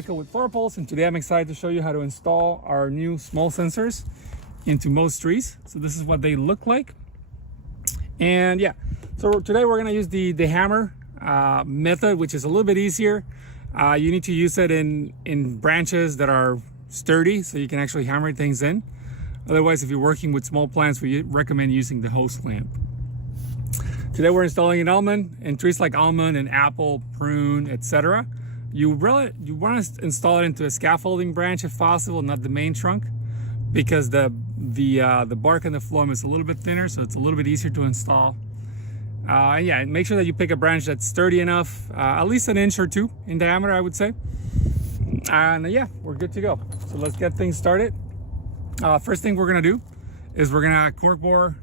Michael with FloraPulse, and today I'm excited to show you how to install our new small sensors into most trees. So this is what they look like. And yeah, so today we're gonna use the hammer method, which is a little bit easier. You need to use it in branches that are sturdy so you can actually hammer things in. Otherwise, if you're working with small plants, we recommend using the hose clamp. Today we're installing an almond, and trees like almond and apple, prune, etc. You want to install it into a scaffolding branch if possible, not the main trunk, because the bark and the phloem is a little bit thinner, so it's a little bit easier to install. Yeah, make sure that you pick a branch that's sturdy enough, at least an inch or two in diameter, I would say. And yeah, we're good to go. So let's get things started. First thing we're gonna do is we're gonna cork bore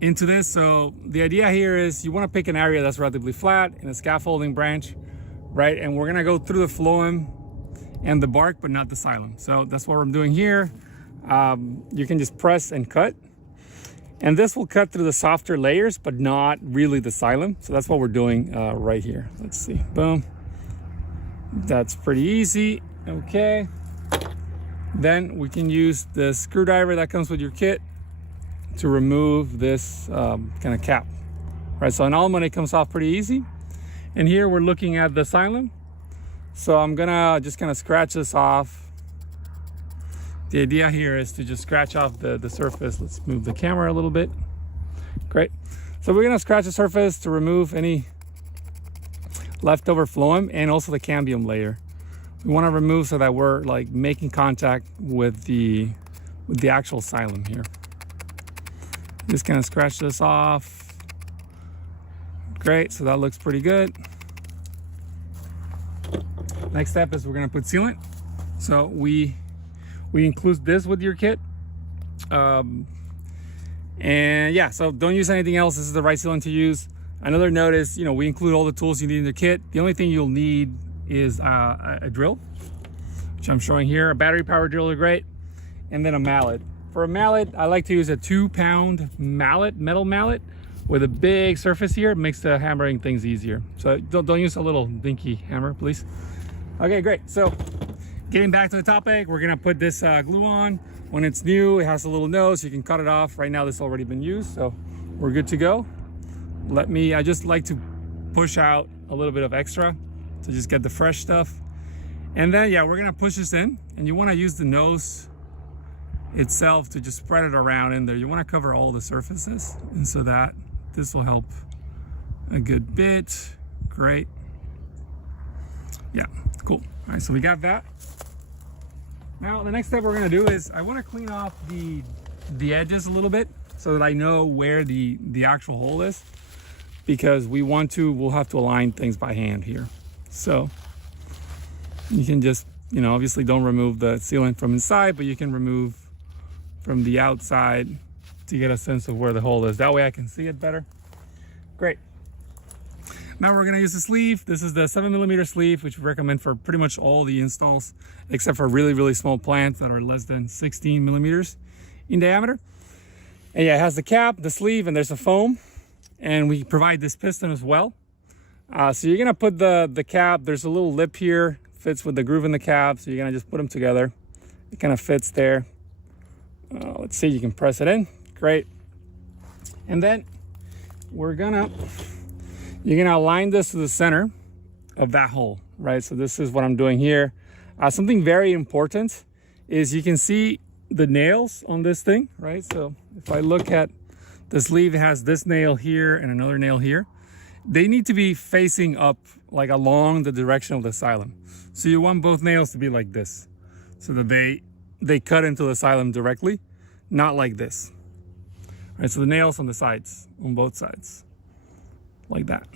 into this. So the idea here is you want to pick an area that's relatively flat in a scaffolding branch, right? And we're gonna go through the phloem and the bark, but not the xylem. So that's what I'm doing here. You can just press and cut, and this will cut through the softer layers, but not really the xylem. So that's what we're doing right here. Let's see, boom. That's pretty easy. Okay. Then we can use the screwdriver that comes with your kit to remove this kind of cap. Right, so an almond, it comes off pretty easy. And here we're looking at the xylem. So I'm gonna just kind of scratch this off. The idea here is to just scratch off the surface. Let's move the camera a little bit. Great. So we're gonna scratch the surface to remove any leftover phloem and also the cambium layer. We want to remove so that we're like making contact with the actual xylem here. Just kind of scratch this off. Great, so that looks pretty good. Next step is we're going to put sealant. So we include this with your kit. And yeah, so don't use anything else. This is the right sealant to use. Another note is, we include all the tools you need in the kit. The only thing you'll need is a drill, which I'm showing here. A battery powered drill are great, and then a mallet. For a mallet, I like to use a 2-pound mallet, metal mallet with a big surface here. It makes the hammering things easier. So don't use a little dinky hammer, please. Okay, great. So getting back to the topic, we're gonna put this glue on. When it's new, it has a little nose, you can cut it off. Right now, this has already been used, so we're good to go. I just like to push out a little bit of extra to just get the fresh stuff. And then, yeah, we're gonna push this in, and you wanna use the nose itself to just spread it around in there. You wanna cover all the surfaces, and so that this will help a good bit. Great. Yeah, cool. All right, so we got that. Now, the next step we're gonna do is I wanna clean off the edges a little bit so that I know where the actual hole is, because we'll have to align things by hand here. So you can just, obviously don't remove the sealant from inside, but you can remove from the outside to get a sense of where the hole is. That way I can see it better. Great. Now we're gonna use the sleeve. This is the 7mm sleeve, which we recommend for pretty much all the installs, except for really, really small plants that are less than 16mm in diameter. And yeah, it has the cap, the sleeve, and there's a foam. And we provide this piston as well. So you're gonna put the cap, there's a little lip here, fits with the groove in the cap, so you're gonna just put them together. It kind of fits there. Let's see, you can press it in, great. And then you're gonna align this to the center of that hole, right? So this is what I'm doing here. Something very important is you can see the nails on this thing, right? So if I look at the sleeve, it has this nail here and another nail here. They need to be facing up, like along the direction of the xylem. So you want both nails to be like this, so that they cut into the xylem directly, not like this. All right, so the nails on the sides, on both sides, like that.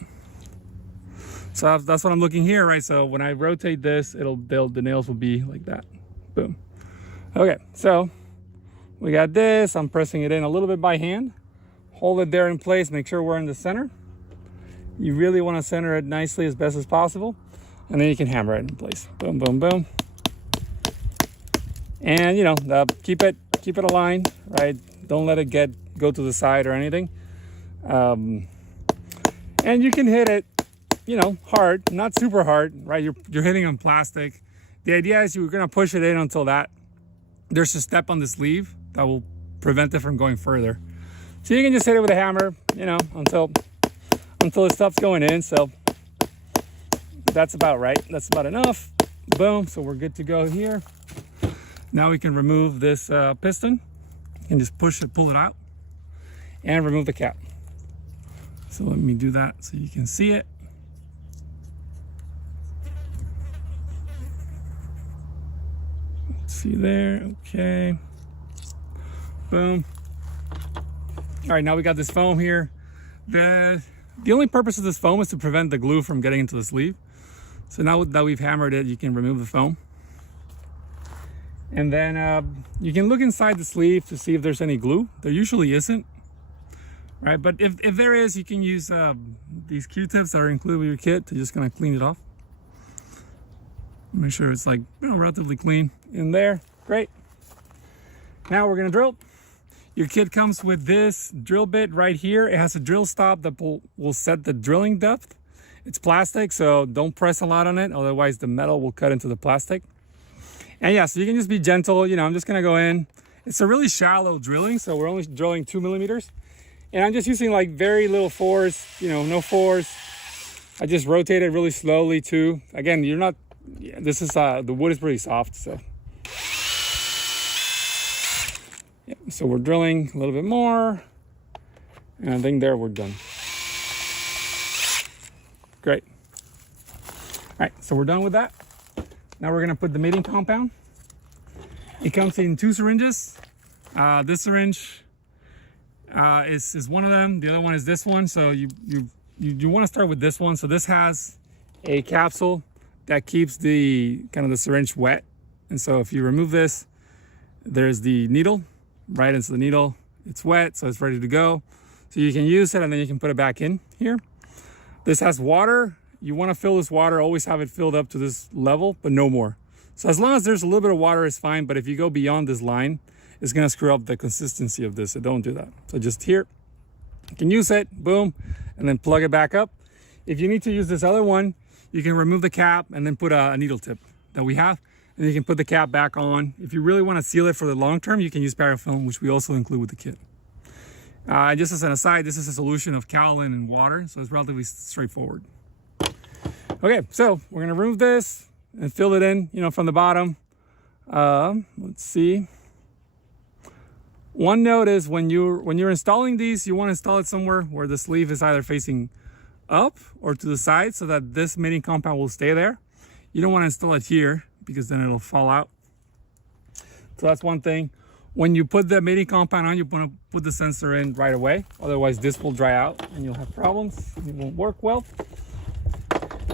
So that's what I'm looking here, right? So when I rotate this, the nails will be like that. Boom. Okay, so we got this. I'm pressing it in a little bit by hand. Hold it there in place, make sure we're in the center. You really want to center it nicely as best as possible, and then you can hammer it in place. Boom, boom, boom. And keep it aligned, right? Don't let it go to the side or anything. And you can hit it, hard, not super hard, right? You're hitting on plastic. the idea is you're gonna push it in until there's a step on the sleeve that will prevent it from going further. So you can just hit it with a hammer, you know, until the stuff's going in. So that's about right. That's about enough. Boom. So we're good to go here. Now we can remove this piston. You can just pull it out, and remove the cap. So let me do that so you can see it. See there, okay. Boom. All right, now we got this foam here. The only purpose of this foam is to prevent the glue from getting into the sleeve. So now that we've hammered it, you can remove the foam. And then you can look inside the sleeve to see if there's any glue. There usually isn't, right? But if there is, you can use these Q-tips that are included with your kit to just kind of clean it off. Make sure it's like, you know, relatively clean in there. Great. Now we're gonna drill. Your kit comes with this drill bit right here. It has a drill stop that will set the drilling depth. It's plastic, so don't press a lot on it, otherwise the metal will cut into the plastic. And yeah, so you can just be gentle. You know, I'm just gonna go in. It's a really shallow drilling, so we're only drilling 2 millimeters. And I'm just using like very little force, you know, no force. I just rotate it really slowly too. Again, you're not, yeah, this is, the wood is pretty soft, so. Yeah, so we're drilling a little bit more. And I think there we're done. Great. All right, so we're done with that. Now we're gonna put the mating compound. It comes in 2 syringes. This syringe is one of them. The other one is this one. So you wanna start with this one. So this has a capsule that keeps the syringe wet. And so if you remove this, there's the needle, right? And so the needle, it's wet, so it's ready to go. So you can use it and then you can put it back in here. This has water. You want to fill this water, always have it filled up to this level, but no more. So as long as there's a little bit of water, it's fine. But if you go beyond this line, it's going to screw up the consistency of this. So don't do that. So just here, you can use it, boom, and then plug it back up. If you need to use this other one, you can remove the cap and then put a needle tip that we have. And you can put the cap back on. If you really want to seal it for the long term, you can use parafilm, which we also include with the kit. Just as an aside, this is a solution of kaolin and water, so it's relatively straightforward. Okay, so we're gonna remove this and fill it in, you know, from the bottom. Let's see. One note is when you're installing these, you want to install it somewhere where the sleeve is either facing up or to the side, so that this mating compound will stay there. You don't want to install it here because then it'll fall out. So that's one thing. When you put the mating compound on, you want to put the sensor in right away. Otherwise, this will dry out and you'll have problems. It won't work well.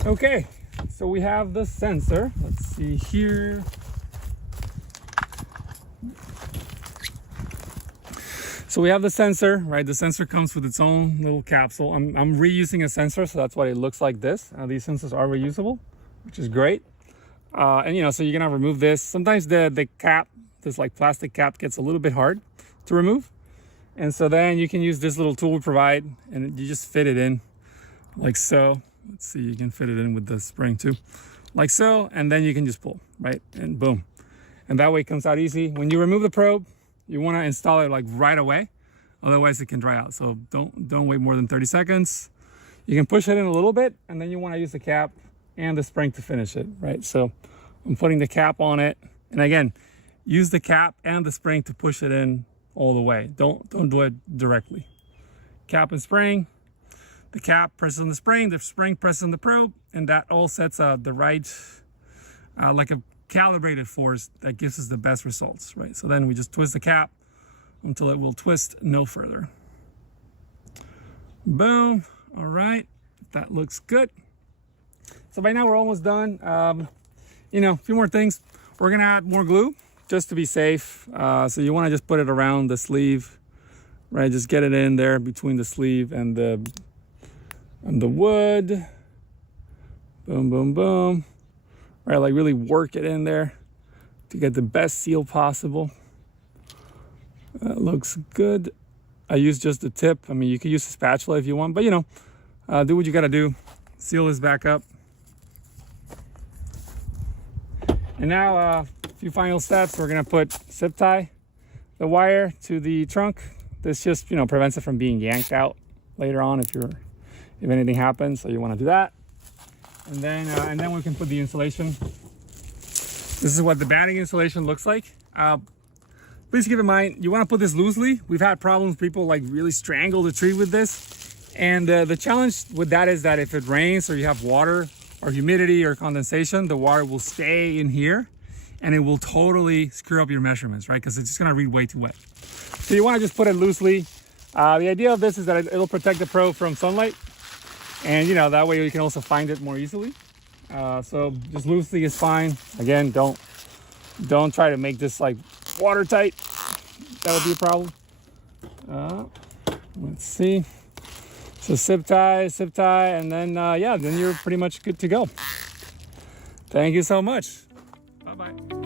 Okay, so we have the sensor. Let's see here. So we have the sensor, right? The sensor comes with its own little capsule. I'm reusing a sensor, so that's why it looks like this. These sensors are reusable, which is great. And you know, so you're gonna remove this. Sometimes the cap, this like plastic cap, gets a little bit hard to remove. And so then you can use this little tool we provide and you just fit it in like so. Let's see, you can fit it in with the spring too, like so. And then you can just pull, right? And boom. And that way it comes out easy. When you remove the probe, you want to install it like right away. Otherwise it can dry out. So don't wait more than 30 seconds. You can push it in a little bit and then you want to use the cap and the spring to finish it, right? So I'm putting the cap on it. And again, use the cap and the spring to push it in all the way. Don't do it directly. Cap and spring. The cap presses on the spring presses on the probe, and that all sets the right, like a calibrated force that gives us the best results, right? So then we just twist the cap until it will twist no further. Boom. All right, that looks good. So by now we're almost done. You know, a few more things. We're gonna add more glue just to be safe. So you wanna just put it around the sleeve, right? Just get it in there between the sleeve and the wood. Boom, boom, boom. Right, like really work it in there to get the best seal possible. That looks good. I use just the tip. I mean, you could use a spatula if you want, but you know, do what you gotta do. Seal this back up. And now a few final steps. We're gonna put zip tie the wire to the trunk. This just, you know, prevents it from being yanked out later on if anything happens. So you want to do that. And then we can put the insulation. This is what the batting insulation looks like. Please keep in mind, you want to put this loosely. We've had problems, people like really strangle the tree with this. And the challenge with that is that if it rains or you have water or humidity or condensation, the water will stay in here and it will totally screw up your measurements, right? Because it's just gonna read way too wet. So you want to just put it loosely. The idea of this is that it'll protect the probe from sunlight, and you know, that way you can also find it more easily. So just loosely is fine. Again, don't try to make this like watertight. That would be a problem. Let's see. So zip tie, and then yeah, then you're pretty much good to go. Thank you so much. Bye-bye.